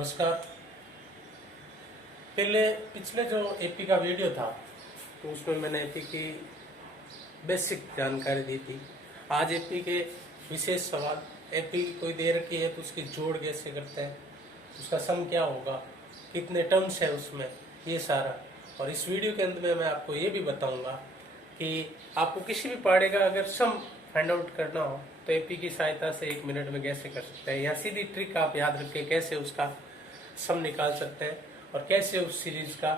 नमस्कार। पिछले जो एपी का वीडियो था तो उसमें मैंने एपी की बेसिक जानकारी दी थी। आज एपी के विशेष सवाल, एपी कोई दे रखी है तो उसकी जोड़ कैसे करते हैं, उसका सम क्या होगा, कितने टर्म्स है उसमें, ये सारा। और इस वीडियो के अंत में मैं आपको ये भी बताऊंगा कि आपको किसी भी पहाड़े का अगर सम फाइंड आउट करना हो तो एपी की सहायता से 1 मिनट में कैसे कर सकते हैं, या सीधी ट्रिक आप याद रख के कैसे उसका सम निकाल सकते हैं और कैसे उस सीरीज का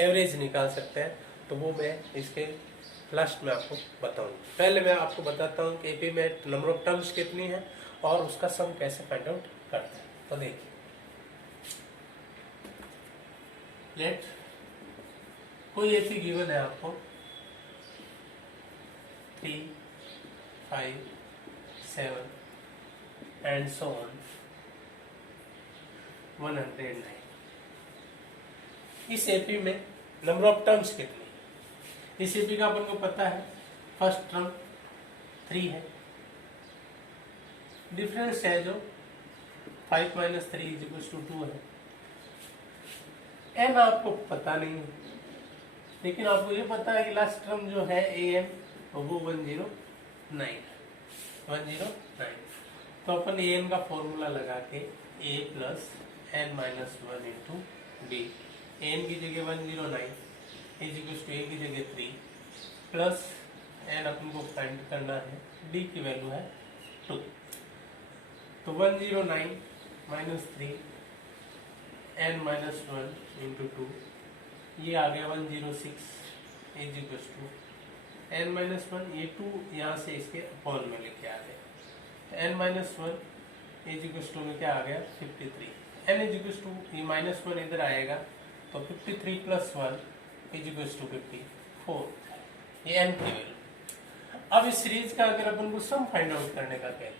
एवरेज निकाल सकते हैं, तो वो मैं इसके लास्ट में आपको बताऊंगा। पहले मैं आपको बताता हूँ कि एपी में नंबर ऑफ टर्म्स कितनी है और उसका सम कैसे फाइंड आउट करते हैं। तो देखिए, लेट कोई एपी गिवन है आपको 3, 5, 7 एंड सो ऑन 109। इस एपी में नंबर ऑफ टर्म्स कितनी? इस एपी का अपन को पता है फर्स्ट टर्म 3 है, डिफरेंस है जो 5 - 3 = 2 है। एन आपको पता नहीं है, लेकिन आपको ये पता है कि लास्ट टर्म जो है ए एन वो 109। तो अपन ए एन का फॉर्मूला लगा के a + n - 1 into D, N की जगह 109 = a की जगह 3 प्लस एन अपन को फाइंड करना है, डी की वैल्यू है 2। तो 109 - 3 n - 1 इंटू 2, ये आ गया 106 = n - 1, ये 2 यहाँ से इसके अपॉन में लेके आ गए, n - 1 = में क्या आ गया 53। n = ये -1 इधर आएगा तो 53 + 1 = 54, ये n की वैल्यू। अब इस सीरीज का अगर अपन को सम फाइंड आउट करने का कहते हैं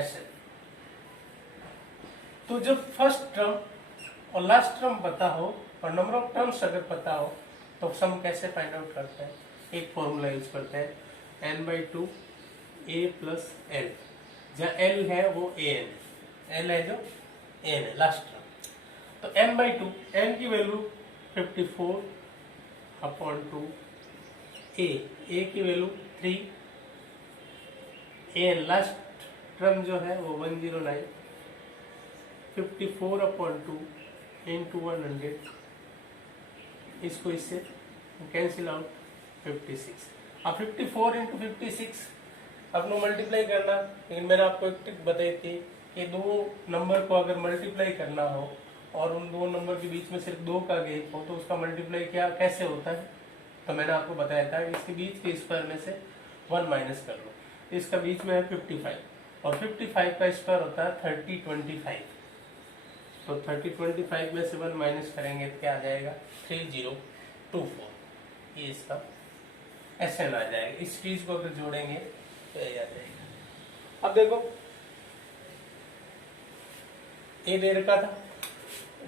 ऐसे, तो जब फर्स्ट टर्म और लास्ट टर्म पता हो और नंबर ऑफ टर्म्स अगर पता हो तो सम कैसे फाइंड आउट करते हैं? एक फॉर्मूला यूज करते हैं n/2 a + l, जहाँ l है वो an है, l है जो an है लास्ट टर्म। तो n/2, n की वैल्यू 54/2, a की वैल्यू 3, an लास्ट टर्म जो है वो 109, 54/2 इंटू 100, इसको इससे कैंसिल आउट 56। अब 54 इंटू 56 अपने मल्टीप्लाई करना, लेकिन मैंने आपको एक ट्रिक बताई थी कि दो नंबर को अगर मल्टीप्लाई करना हो और उन दो नंबर के बीच में सिर्फ 2 का गैप हो तो उसका मल्टीप्लाई कैसे होता है, तो मैंने आपको बताया था इसके बीच के स्क्वायर में से 1 माइनस कर लो। इसका बीच में है 55 और 55 का स्क्वायर होता है 3025। तो 3025 में से 1 माइनस करेंगे तो क्या आ जाएगा 3024, ये इसका SN आ जाएगा। इस चीज को अगर जोड़ेंगे तो ये आ जाएगा। अब देखो, ए दे रखा था,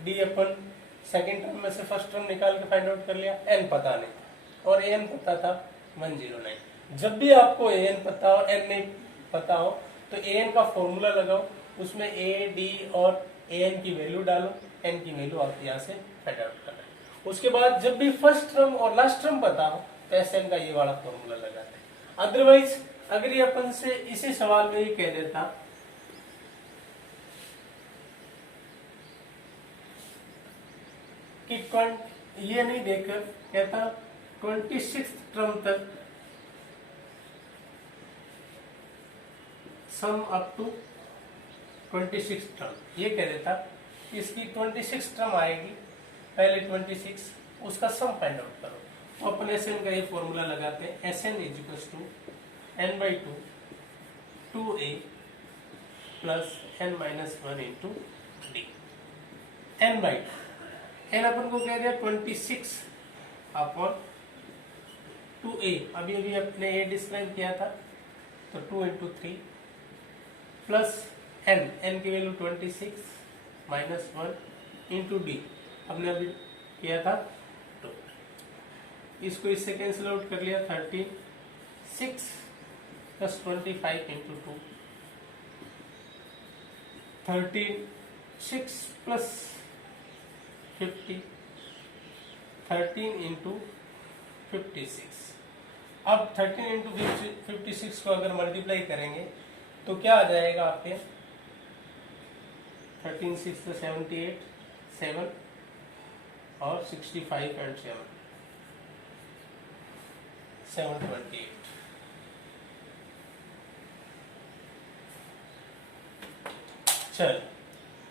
डी अपन सेकंड टर्म में से फर्स्ट टर्म निकाल के फाइंड आउट कर लिया, एन पता नहीं था और एन पता था 109। जब भी आपको एन पता हो एन नहीं पता हो तो एन का फॉर्मूला लगाओ, उसमें ए डी और एन की वैल्यू डालो, एन की वैल्यू आप यहाँ से फाइंड आउट करना। उसके बाद जब भी फर्स्ट टर्म और लास्ट टर्म पता हो तो एन का ये वाला फॉर्मूला लगाते हैं। अदरवाइज अगर ये अपन से इसी सवाल में ही कह देता कि ये नहीं देकर कहता 26 टर्म तक सम अप टू 26 टर्म, ये कह देता इसकी 26 टर्म आएगी, पहले 26 उसका सम फाइंड आउट करो। तो अपन एसएन का ये फॉर्मूला लगाते हैं, SN = n/2 2a + n - 1 into d, n/2 एन अपन को कह दिया 26/2a, अभी अभी अपने ए डिस्क्राइब किया था, तो 2 इंटू 3 प्लस एन की वैल्यू 26 - 1 इंटू डी, हमने अभी किया था 2, इसको इससे कैंसिल आउट कर लिया 13, 6 + 25 इंटू 2, 13 6 प्लस 50, 13 इंटू 56। अब 13 इंटू 56 को अगर मल्टीप्लाई करेंगे तो क्या आ जाएगा आपके 13 6 तो 78, 7 और 65 एंड 728। चल,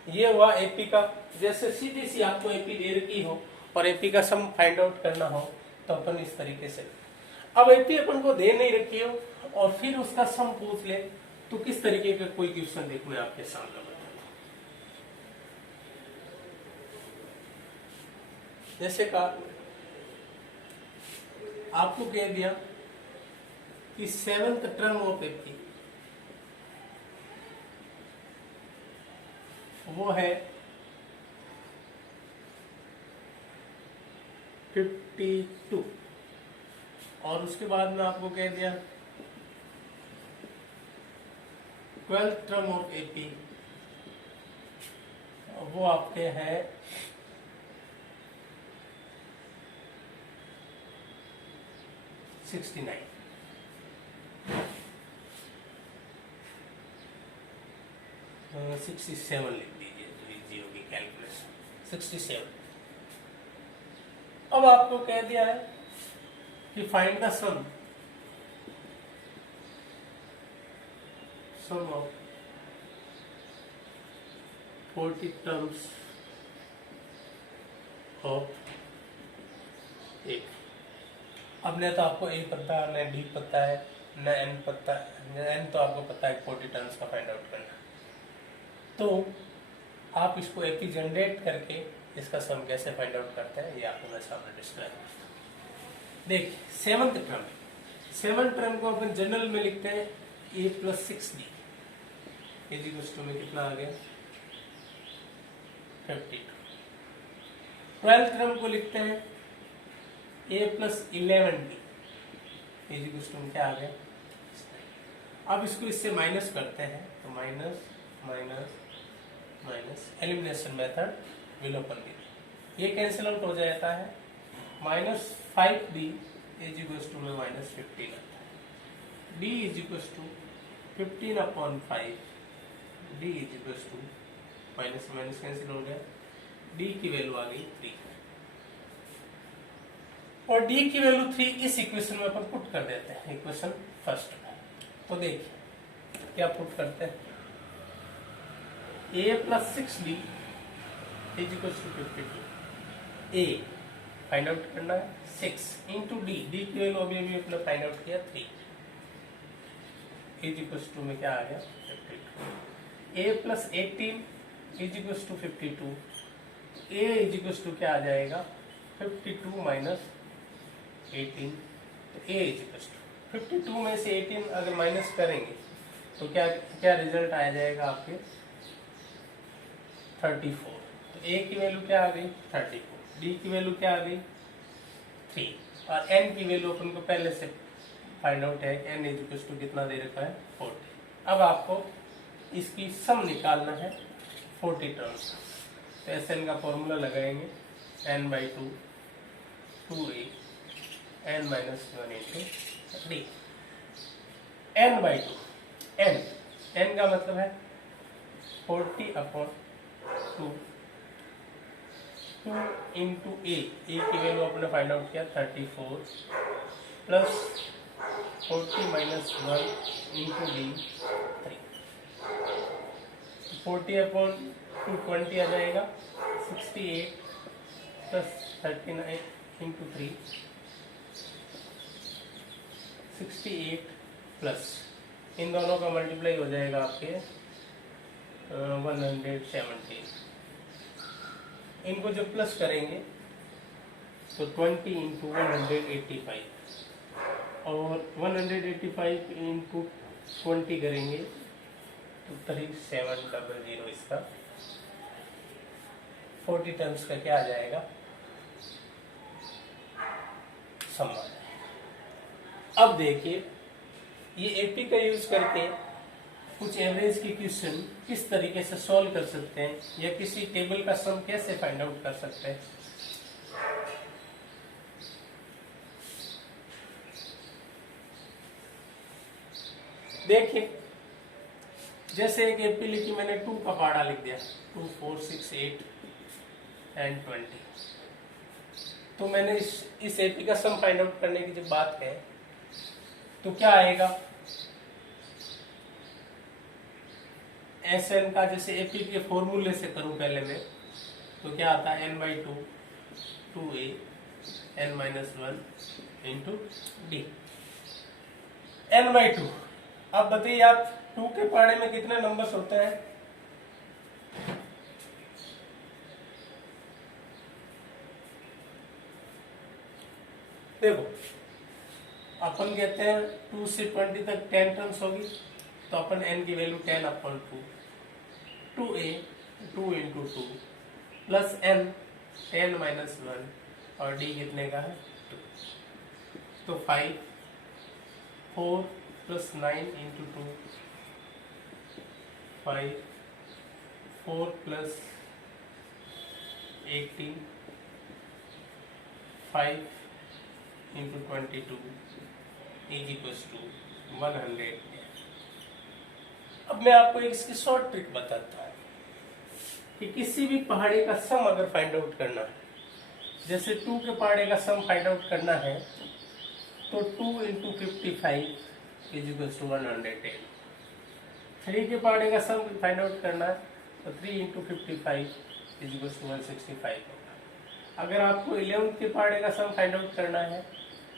ये हुआ एपी का। जैसे सीधी सी आपको एपी दे रखी हो और एपी का सम फाइंड आउट करना हो तो अपन इस तरीके से, अब एपी अपन को दे नहीं रखी हो और फिर उसका सम पूछ ले तो किस तरीके का कोई क्वेश्चन देखो मैं आपके सामने बताता हूं। जैसे का आपको कह दिया कि 7th टर्म ऑफ एपी वो है 52 और उसके बाद में आपको कह दिया 12th टर्म ऑफ एपी वो आपके है 69। 67 लिख दीजिए तो इजी होगी कैलकुलेशन। 67। अब आपको कह दिया है कि find the sum of 40 terms of A. अब न तो आपको ए पता है, न डी पता है, न एन पता है। एन तो आपको पता है 40 टर्म्स का फाइंड आउट करना, तो आप इसको एपी जनरेट करके इसका सम कैसे फाइंड आउट करते हैं ये आपको मैं सामने डिस्क्राइब करता हूँ। देखिए 7th टर्म को अपन जनरल में लिखते हैं a प्लस 6d इज में कितना आ गया 52। 12th टर्म को लिखते हैं a प्लस 11d इज क्या आ गया। अब इसको इससे माइनस करते हैं तो minus minus minus elimination method विलोपन विधि, ये कैंसिल आउट हो जाता है। Minus 5d is equal to में माइनस 15 आता है। d is equal to 15 upon 5, d is equal to minus minus cancel हो गया, d की वैल्यू आ गई 3 और d की वैल्यू 3 इस इक्वेशन में अपन पुट कर देते हैं, इक्वेशन फर्स्ट में। तो देखिए क्या पुट करते हैं, a plus 6d is equal to 52। a find out करना है 6 इंटू डी, डी की वैल्यू अभी अभी अपने फाइंड आउट किया 3 इज इक्वल टू में क्या आ गया 52। a plus 18 is equal to 52, a is equal to क्या आ जाएगा 52 माइनस 18, तो a इज इक्वल टू 52 में से 18 अगर माइनस करेंगे तो क्या क्या रिजल्ट आ जाएगा आपके 34। तो a की वैल्यू क्या आ गई 34, d की वैल्यू क्या आ गई 3 और n की वैल्यू अपन को पहले से फाइंड आउट है n इज इक्वल टू कितना दे रखा है 40। अब आपको इसकी सम निकालना है 40 टर्म्स। तो Sn का फॉर्मूला लगाएंगे n/2 2a n minus 1 into d. n/2 n का मतलब है 40 अपॉन 2 इंटू ए की वैल्यू आपने फाइंड आउट किया 34 plus 40 minus 1 into D 3। 40 upon 220 आ जाएगा 68 प्लस 39 इंटू 3 68 प्लस इन दोनों का मल्टीप्लाई हो जाएगा आपके 170। इनको जब प्लस करेंगे तो 20 इंटू 185 और 185 इंटू 20 करेंगे तो 3700 इसका 40 टर्म्स का क्या आ जाएगा सम आ जाएगा। अब देखिए ये एपी का यूज करके कुछ एवरेज की क्वेश्चन किस तरीके से सॉल्व कर सकते हैं या किसी टेबल का सम कैसे फाइंड आउट कर सकते हैं। देखिए, जैसे एक एपी लिखी मैंने 2 का पहाड़ा लिख दिया, 2, 4, 6, 8 एंड 20। तो मैंने इस एपी का सम फाइंड आउट करने की जब बात है तो क्या आएगा, एस एन का जैसे एपी के फॉर्मूले से करूं पहले मैं, तो क्या आता है n/2 2a n-1 into d n/2। अब बताइए आप 2 के पहाड़े में कितने नंबर्स होते हैं। देखो, अपन कहते हैं 2 से 20 तक 10 टर्म्स होगी, तो अपन n की value 10/2 2a 2 into 2 plus n 10-1 और d कितने का है 2, तो 5 4 plus 9 into 2 5 4 plus 18 5 into 22 is equals to 100। अब मैं आपको इसकी शॉर्ट ट्रिक बताता हूँ कि किसी भी पहाड़े का सम अगर फाइंड आउट करना है, जैसे 2 के पहाड़े का सम फाइंड आउट करना है तो 2 इंटू 55 इज इक्वल्स टू 110। 3 के पहाड़े का सम फाइंड आउट करना है तो 3 इंटू 55 इज इक्वल्स टू 165 होगा। अगर आपको 11 के पहाड़े का सम फाइंड आउट करना है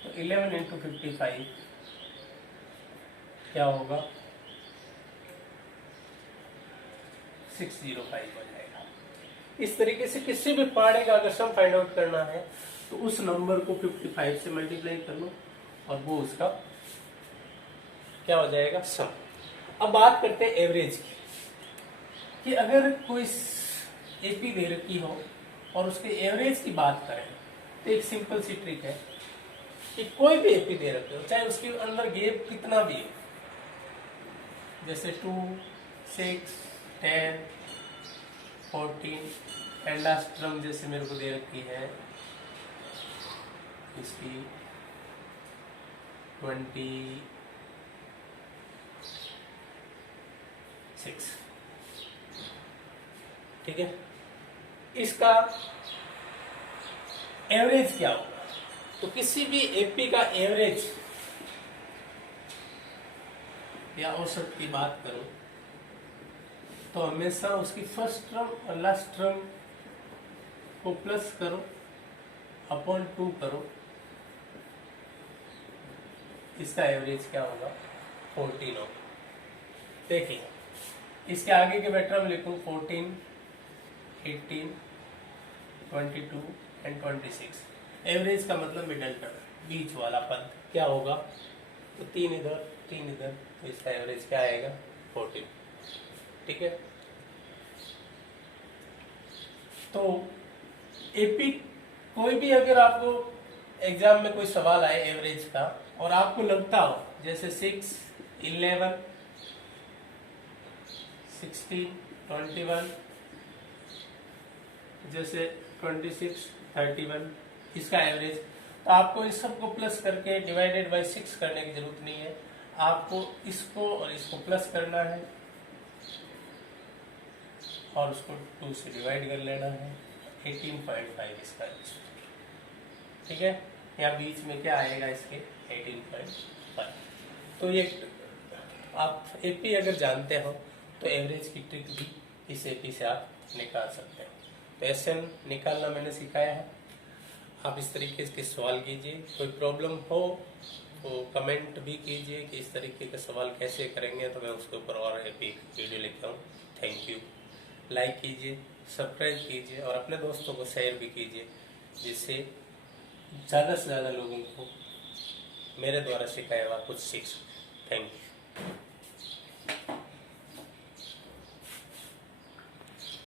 तो 11 इंटू 55 क्या होगा 605 हो जाएगा। इस तरीके से किसी भी पहाड़े का अगर सम फाइंड आउट करना है तो उस नंबर को 55 से मल्टीप्लाई कर लो और वो उसका क्या हो जाएगा सम। अब बात करते हैं एवरेज की, कि अगर कोई एपी दे रखी हो और उसके एवरेज की बात करें तो एक सिंपल सी ट्रिक है कि कोई भी एपी दे रखे हो, चाहे उसके अंदर गैप कितना भी है, जैसे 2, 6, 10, 14 एंड लास्ट टर्म जैसे मेरे को दे रखी है इसकी 26, ठीक है। इसका एवरेज क्या होगा, तो किसी भी एपी का एवरेज या औसत की बात करूं तो हमेशा उसकी फर्स्ट टर्म और लास्ट टर्म को प्लस करो अपॉन 2 करो, इसका एवरेज क्या होगा 14 होगा। देखिए, इसके आगे के मैं टर्म लिखूं 14, 18, 22 एंड 26। एवरेज का मतलब मिडल टर्म, बीच वाला पद क्या होगा, तो 3 इधर 3 इधर, तो इसका एवरेज क्या आएगा 14, ठीक है। तो एपी कोई भी अगर आपको एग्जाम में कोई सवाल आए एवरेज का और आपको लगता हो जैसे 6, 11, 16, 21 जैसे 26, 31 इसका एवरेज, तो आपको इस सब को प्लस करके डिवाइडेड बाय 6 करने की जरूरत नहीं है, आपको इसको और इसको प्लस करना है और उसको 2 से डिवाइड कर लेना है, 18.5 इसका, ठीक है। या बीच में क्या आएगा इसके 18.5। तो ये आप एपी अगर जानते हो तो एवरेज की ट्रिक भी इस एपी से आप निकाल सकते हैं। तो एसएन निकालना मैंने सिखाया है, आप इस तरीके के सवाल कीजिए। कोई प्रॉब्लम हो तो कमेंट भी कीजिए कि इस तरीके के सवाल कैसे करेंगे, तो मैं उसके ऊपर और एपी वीडियो लेता हूँ। Thank you. लाइक कीजिए, सब्सक्राइब कीजिए और अपने दोस्तों को शेयर भी कीजिए, जिससे ज़्यादा से ज़्यादा लोगों को मेरे द्वारा सिखाया हुआ कुछ सीख सके। Thank you.